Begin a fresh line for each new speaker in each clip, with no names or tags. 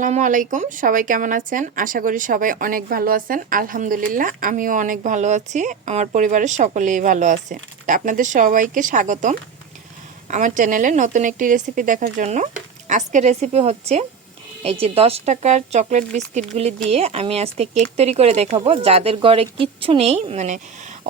আসসালামু আলাইকুম। সবাই কেমন আছেন? আশা করি সবাই অনেক ভালো আছেন। আলহামদুলিল্লাহ, আমিও অনেক ভালো আছি। আমার পরিবারের সকলেই ভালো আছে। তা আপনাদের সবাইকে স্বাগতম আমার চ্যানেলে নতুন একটি রেসিপি দেখার জন্য। আজকের রেসিপি হচ্ছে এই যে দশ টাকার চকলেট বিস্কিটগুলি দিয়ে আমি আজকে কেক তৈরি করে দেখাবো। যাদের ঘরে কিচ্ছু নেই মানে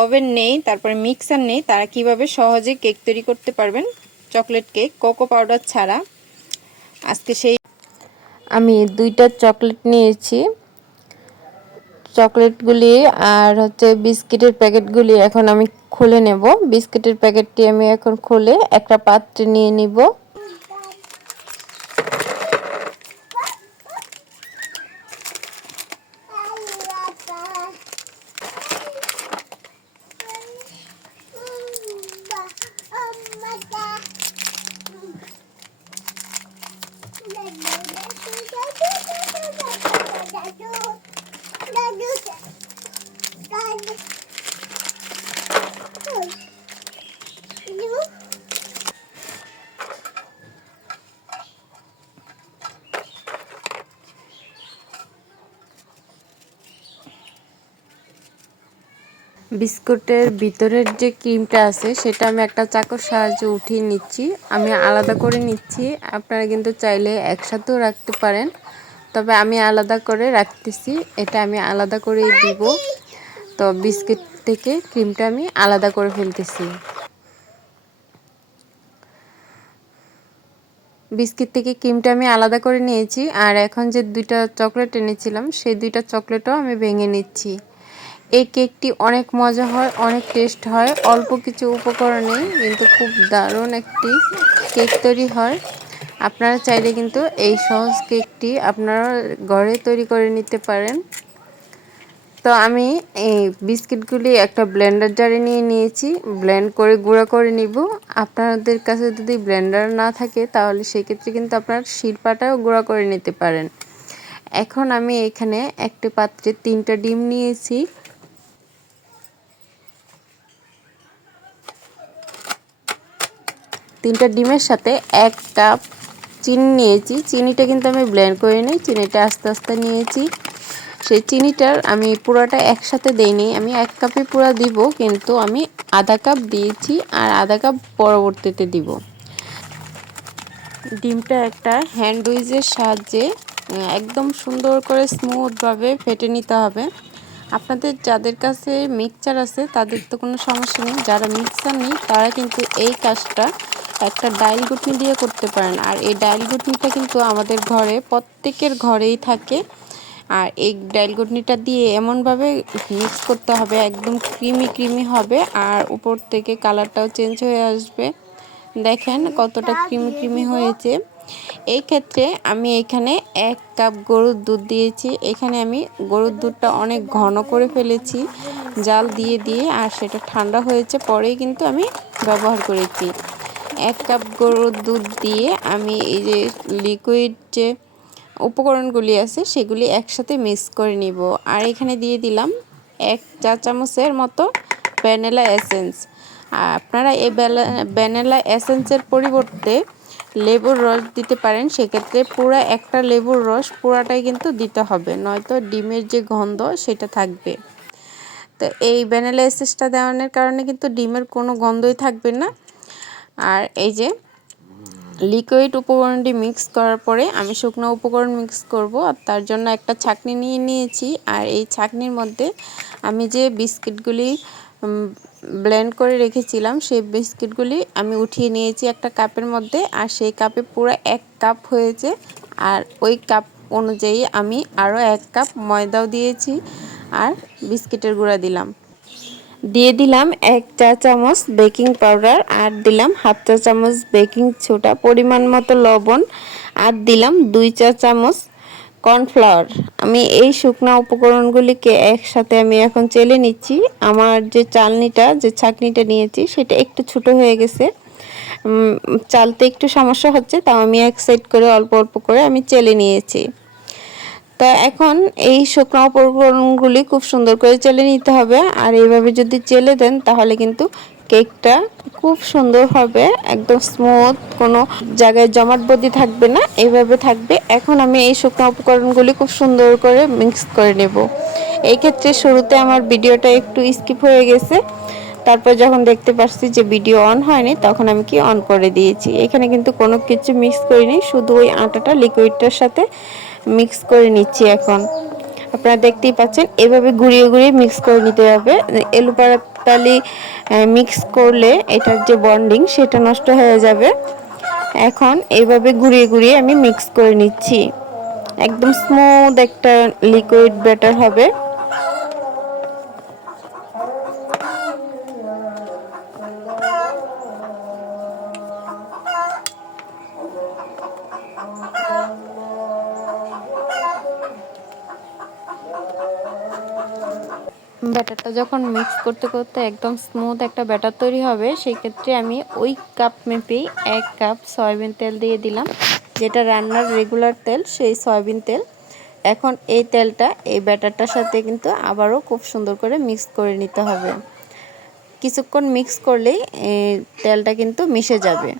ওভেন নেই, তারপরে মিক্সার নেই, তারা কীভাবে সহজে কেক তৈরি করতে পারবেন চকলেট কেক কোকো পাউডার ছাড়া। আজকে সেই আমি দুইটা চকলেট নিয়েছি। চকলেটগুলি আর হচ্ছে বিস্কিটের প্যাকেটগুলি এখন আমি খুলে নেব। বিস্কিটের প্যাকেটটি আমি এখন খুলে একটা পাত্রে নিয়ে নিব। বিস্কুটের ভিতরের যে ক্রিমটা আছে, সেটা আমি একটা চাকর সাহায্যে উঠিয়ে নিচ্ছি। আমি আলাদা করে নিচ্ছি। আপনারা কিন্তু চাইলে একসাথেও রাখতে পারেন। তবে আমি আলাদা করে রাখতেছি। এটা আমি আলাদা করেই দিব। তো বিস্কিট থেকে ক্রিমটা আমি আলাদা করে ফেলতেছি। বিস্কিট থেকে ক্রিমটা আমি আলাদা করে নিয়েছি। আর এখন যে দুইটা চকলেট এনেছিলাম, সেই দুইটা চকলেটও আমি ভেঙে নিচ্ছি। এই কেকটি অনেক মজা হয়, অনেক টেস্ট হয়। অল্প কিছু উপকরণেই কিন্তু খুব দারুণ একটি কেক তৈরি হয়। আপনারা চাইলে কিন্তু এই সহজ কেকটি আপনারা ঘরে তৈরি করে নিতে পারেন। তো আমি এই বিস্কিটগুলি একটা ব্লেন্ডার জারে নিয়ে নিয়েছি। ব্লেন্ড করে, গুঁড়া করে নিব। আপনাদের কাছে যদি ব্লেন্ডার না থাকে তাহলে সেক্ষেত্রে কিন্তু আপনার শিল্পাটাও গুঁড়া করে নিতে পারেন। এখন আমি এখানে একটি পাত্রে তিনটা ডিম নিয়েছি। তিনটা ডিমের সাথে এক কাপ চিনি নিয়েছি। চিনিটা কিন্তু আমি ব্লেন্ড করে নিই, চিনিটা আস্তে আস্তে নিয়েছি। সেই চিনিটার আমি পুরোটা একসাথে দেইনি, আমি এক কাপে পুরো দিব, কিন্তু আমি আধা কাপ দিয়েছি আর আধা কাপ পরবর্তীতে দিব। ডিমটা একটা হ্যান্ড উইজের সাহায্যে একদম সুন্দর করে স্মুথভাবে ফেটে নিতে হবে। আপনাদের যাদের কাছে মিক্সচার আছে, তাদের তো কোনো সমস্যা নেই। যারা মিক্সার নেই, তারা কিন্তু এই কাজটা একটা ডাইল গুটনি দিয়ে করতে পারেন। আর এই ডাইল গুটনিটা কিন্তু আমাদের ঘরে, প্রত্যেকের ঘরেই থাকে। আর এই ডাইল গুটনিটা দিয়ে এমনভাবে মিক্স করতে হবে, একদম ক্রিমি ক্রিমি হবে। আর উপর থেকে কালারটাও চেঞ্জ হয়ে আসবে। দেখেন কতটা ক্রিমি ক্রিমি হয়েছে। এই ক্ষেত্রে আমি এখানে এক কাপ গরুর দুধ দিয়েছি। এখানে আমি গরুর দুধটা অনেক ঘন করে ফেলেছি, জাল দিয়ে দিয়ে, আর সেটা ঠান্ডা হয়েছে পরেই কিন্তু আমি ব্যবহার করেছি। এক কাপ গরুর দুধ দিয়ে আমি এই যে লিকুইড যে উপকরণগুলি আছে, সেগুলি একসাথে মিক্স করে নিব। আর এখানে দিয়ে দিলাম এক চা চামচের মতো ভ্যানিলা এসেন্স আপনারা এই ভ্যানিলা এসেন্সের পরিবর্তে লেবুর রস দিতে পারেন, সেক্ষেত্রে পুরো একটা লেবুর রস পুরাটাই কিন্তু দিতে হবে, নয়তো ডিমের যে গন্ধ সেটা থাকবে। তো এই ভ্যানিলা এসেন্সটা দেওয়ানোর কারণে কিন্তু ডিমের কোনো গন্ধই থাকবে না। আর এই যে লিকুইড উপকরণটি মিক্স করার পরে আমি শুকনো উপকরণ মিক্স করব, আর তার জন্য একটা ছাকনি নিয়ে নিয়েছি। আর এই ছাকনির মধ্যে আমি যে বিস্কিটগুলি ব্লেন্ড করে রেখেছিলাম সেই বিস্কিটগুলি আমি উঠিয়ে নিয়েছি একটা কাপের মধ্যে, আর সেই কাপে পুরো এক কাপ হয়েছে। আর ওই কাপ অনুযায়ী আমি আরও এক কাপ ময়দাও দিয়েছি আর বিস্কিটের গুঁড়া দিলাম। দিয়ে দিলাম এক চা চামচ বেকিং পাউডার, আর দিলাম হাফ চা চামচ বেকিং ছোটা পরিমাণ মতো লবণ, আর দিলাম দুই চা চামচ কর্নফ্লাওয়ার। আমি এই শুকনা উপকরণগুলিকে একসাথে আমি এখন চেলে নিচ্ছি। আমার যে চালনিটা, যে ছাকনিটা নিয়েছি, সেটা একটু ছোট হয়ে গেছে। চালতে একটু সমস্যা হচ্ছে, তাও আমি এক সাইড করে অল্প অল্প করে আমি চেলে নিয়েছি। তা এখন এই শুকনো উপকরণগুলি খুব সুন্দর করে চেলে নিতে হবে। আর এইভাবে যদি চেলে দেন, তাহলে কিন্তু কেকটা খুব সুন্দর হবে, একদম স্মুথ কোনো জায়গায় জমাট বদি থাকবে না এইভাবে থাকবে। এখন আমি এই শুকনো উপকরণগুলি খুব সুন্দর করে মিক্স করে নেব। এই ক্ষেত্রে শুরুতে আমার ভিডিওটা একটু স্কিপ হয়ে গেছে। তারপর যখন দেখতে পাচ্ছি যে ভিডিও অন হয়নি, তখন আমি কি অন করে দিয়েছি। এখানে কিন্তু কোনো কিছু মিক্স করিনি, শুধু ওই আটাটা লিকুইডটার সাথে মিক্স করে নিচ্ছি এখন। আপনারা দেখতেই পাচ্ছেন, এভাবে ঘুরিয়ে ঘুরিয়ে মিক্স করে নিতে হবে। এলু পাতালি মিক্স করলে এটার যে বন্ডিং সেটা নষ্ট হয়ে যাবে। এখন এইভাবে ঘুরিয়ে ঘুরিয়ে আমি মিক্স করে নিচ্ছি। একদম স্মুথ একটা লিকুইড ব্যাটার হবে। ব্যাটারটা যখন মিক্স করতে করতে একদম স্মুথ একটা ব্যাটার তৈরি হবে, সেই ক্ষেত্রে আমি ওই কাপ মেপেই এক কাপ সয়াবিন তেল দিয়ে দিলাম, যেটা রান্নার রেগুলার তেল, সেই সয়াবিন তেল। এখন এই তেলটা, এই ব্যাটারটার সাথে কিন্তু আবারও খুব সুন্দর করে মিক্স করে নিতে হবে। কিছুক্ষণ মিক্স করলেই তেলটা কিন্তু মিশে যাবে।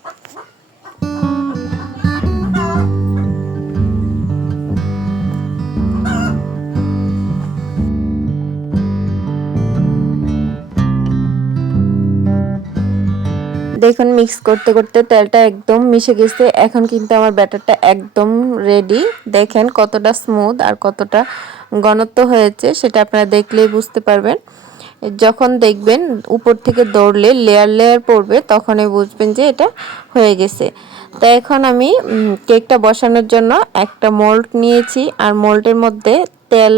দেখুন মিক্স করতে করতে তেলটা একদম মিশে গেছে। এখন কিন্তু আমার ব্যাটারটা একদম রেডি দেখেন কতটা স্মুথ আর কতটা ঘনত্ব হয়েছে, সেটা আপনারা দেখলেই বুঝতে পারবেন। যখন দেখবেন উপর থেকে দৌড়লে লেয়ার লেয়ার পড়বে, তখনই বুঝবেন যে এটা হয়ে গেছে। তো এখন আমি কেকটা বসানোর জন্য একটা মোল্ড নিয়েছি, আর মোল্ডের মধ্যে তেল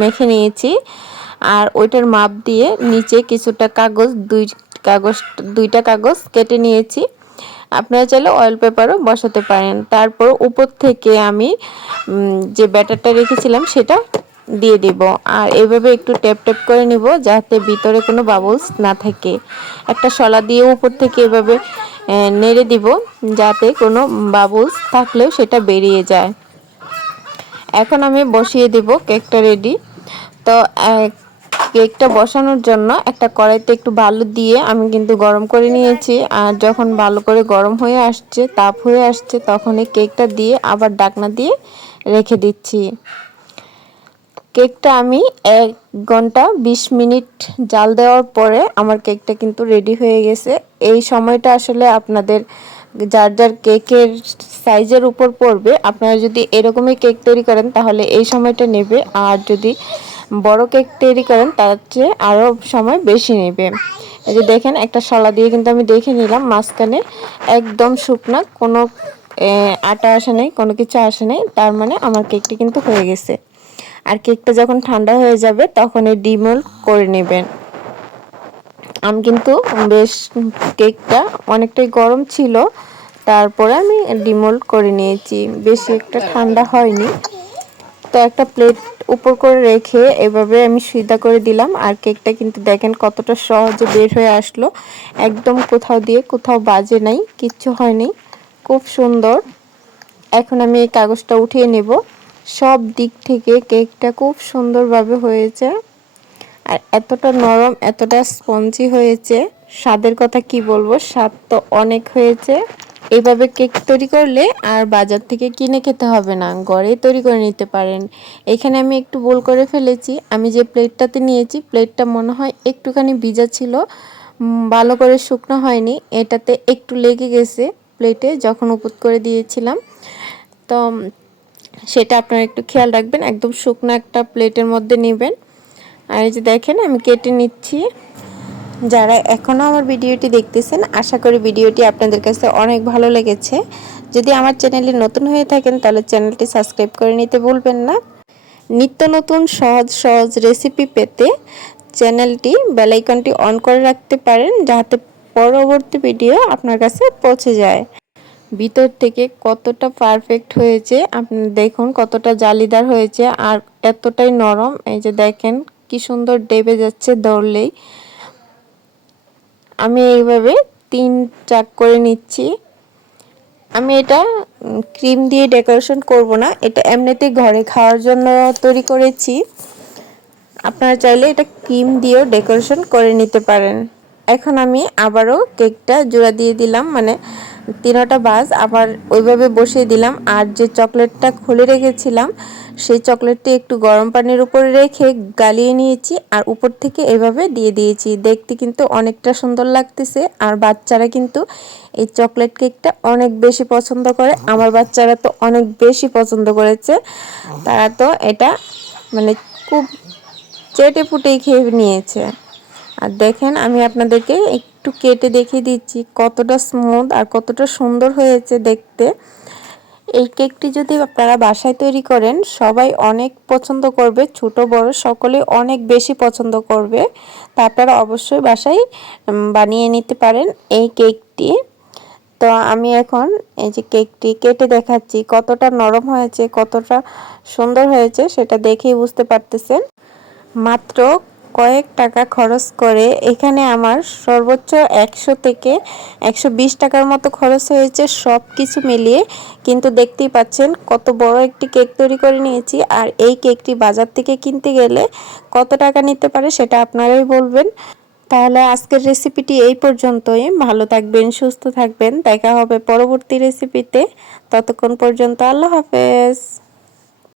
মেখে নিয়েছি। আর ওইটার মাপ দিয়ে নিচে কিছুটা কাগজ দুই কাগজ, দুইটা কাগজ কেটে নিয়েছি। আপনারা চাইলে অয়েল পেপারও বসাতে পারেন। তারপর উপর থেকে আমি যে ব্যাটারটা রেখেছিলাম সেটা দিয়ে দিব। আর এভাবে একটু ট্যাপ ট্যাপ করে নিব যাতে ভিতরে কোনো বাবলস না থাকে। একটা শলা দিয়ে উপর থেকে এভাবে নেড়ে দিব যাতে কোনো বাবলস থাকলেও সেটা বেরিয়ে যায়। এখন আমি বসিয়ে দিব কেকটা রেডি তো কেকটা বসানোর জন্য একটা কড়াইতে একটু বালু দিয়ে আমি কিন্তু গরম করে নিয়েছি। আর যখন ভালো করে গরম হয়ে আসছে, তাপ হয়ে আসছে, তখন এই কেকটা দিয়ে আবার ডাকনা দিয়ে রেখে দিচ্ছি। কেকটা আমি এক ঘণ্টা বিশ মিনিট জাল দেওয়ার পরে আমার কেকটা কিন্তু রেডি হয়ে গেছে। এই সময়টা আসলে আপনাদের যার যার কেকের সাইজের উপর পড়বে, আপনারা যদি এরকমই কেক তৈরি করেন তাহলে এই সময়টা নেবে। আর যদি বড় কেক তৈরি করেন, তার চেয়ে আরও সময় বেশি নেবে। এই যে দেখেন, একটা শলা দিয়ে কিন্তু আমি দেখে নিলাম, মাঝখানে একদম শুকনা, কোনো আটা আসে নেই, কোনো কিছু আসে নেই, তার মানে আমার কেকটি কিন্তু হয়ে গেছে। আর কেকটা যখন ঠান্ডা হয়ে যাবে, তখন এই ডিমোল করে নেবেন। আমি কিন্তু বেশ কেকটা অনেকটাই গরম ছিল, তারপরে আমি ডিমোল্ড করে নিয়েছি। বেশি একটা ঠান্ডা হয়নি। তো একটা প্লেট উপর করে রেখে এভাবে আমি সিদ্ধা করে দিলাম। আর কেকটা কিন্তু দেখেন কতটা সহজে বের হয়ে আসলো। একদম কোথাও দিয়ে কোথাও বাজে নাই, কিচ্ছু হয়নি। খুব সুন্দর। এখন আমি এই কাগজটা উঠিয়ে নেব। সব দিক থেকে কেকটা খুব সুন্দরভাবে হয়েছে। আর এতটা নরম, এতটা স্পঞ্জি হয়েছে। স্বাদের কথা কি বলব? স্বাদ তো অনেক হয়েছে। এইভাবে কেক তৈরি করলে আর বাজার থেকে কিনে খেতে হবে না ঘরেই তৈরি করে নিতে পারেন। এখানে আমি একটু বোল করে ফেলেছি। আমি যে প্লেটটাতে নিয়েছি, প্লেটটা মনে হয় একটুখানি ভিজা ছিল ভালো করে শুকনো হয়নি। এটাতে একটু লেগে গেছে প্লেটে যখন উপুত করে দিয়েছিলাম। তো সেটা আপনারা একটু খেয়াল রাখবেন। একদম শুকনো একটা প্লেটের মধ্যে নেবেন। আর এই যে দেখেন, আমি কেটে নিচ্ছি। যারা এখনও আমার ভিডিওটি দেখতেছেন, আশা করি ভিডিওটি আপনাদের কাছে অনেক ভালো লেগেছে। যদি আমার চ্যানেলে নতুন হয়ে থাকেন, তাহলে চ্যানেলটি সাবস্ক্রাইব করে নিতে ভুলবেন না। নিত্য নতুন সহজ সহজ রেসিপি পেতে চ্যানেলটি বেলাইকনটি অন করে রাখতে পারেন, যাতে পরবর্তী ভিডিও আপনার কাছে পৌঁছে যায়। ভিতর থেকে কতটা পারফেক্ট হয়েছে, আপনি দেখুন কতটা জালিদার হয়েছে, আর এতটাই নরম। এই যে দেখেন, কি সুন্দর ডেবে যাচ্ছে দৌড়লেই। আমি এইভাবে তিন চাক করে নিচ্ছি। আমি এটা ক্রিম দিয়ে ডেকোরেশন করব না, এটা এমনিতে ঘরে খাওয়ার জন্য তৈরি করেছি। আপনারা চাইলে এটা ক্রিম দিয়েও ডেকোরেশন করে নিতে পারেন। এখন আমি আবারও কেকটা জোড়া দিয়ে দিলাম মানে তিনোটা বাস, আবার ওইভাবে বসিয়ে দিলাম। আর যে চকলেটটা খুলে রেখেছিলাম, সেই চকলেটটি একটু গরম পানির উপরে রেখে গালিয়ে নিয়েছি আর উপর থেকে এভাবে দিয়ে দিয়েছি। দেখতে কিন্তু অনেকটা সুন্দর লাগতেছে আর বাচ্চারা কিন্তু এই চকলেট কেকটা অনেক বেশি পছন্দ করে। আমার বাচ্চারা তো অনেক বেশি পছন্দ করেছে। তারা তো এটা মানে খুব চেটে ফুটেই খেয়ে নিয়েছে। আর দেখেন, আমি আপনাদেরকে একটু কেটে দেখিয়ে দিচ্ছি কতটা স্মুথ আর কতটা সুন্দর হয়েছে দেখতে। এই কেকটি যদি আপনারা বাসায় তৈরি করেন, সবাই অনেক পছন্দ করবে, ছোট, বড় সকলে অনেক বেশি পছন্দ করবে। তা আপনারা অবশ্যই বাসায় বানিয়ে নিতে পারেন এই কেকটি। তো আমি এখন এই যে কেকটি কেটে দেখাচ্ছি, কতটা নরম হয়েছে, কতটা সুন্দর হয়েছে, সেটা দেখেই বুঝতে পারতেছেন। মাত্র কয়েক টাকা খরচ করে এখানে আমার সর্বোচ্চ একশো থেকে একশো বিশ টাকার মতো খরচ হয়েছে সব কিছু মিলিয়ে। কিন্তু দেখতেই পাচ্ছেন কত বড় একটি কেক তৈরি করে নিয়েছি। আর এই কেকটি বাজার থেকে কিনতে গেলে কত টাকা নিতে পারে সেটা আপনারাই বলবেন। তাহলে আজকের রেসিপিটি এই পর্যন্তই। ভালো থাকবেন, সুস্থ থাকবেন। দেখা হবে পরবর্তী রেসিপিতে। ততক্ষণ পর্যন্ত আল্লাহ হাফেজ।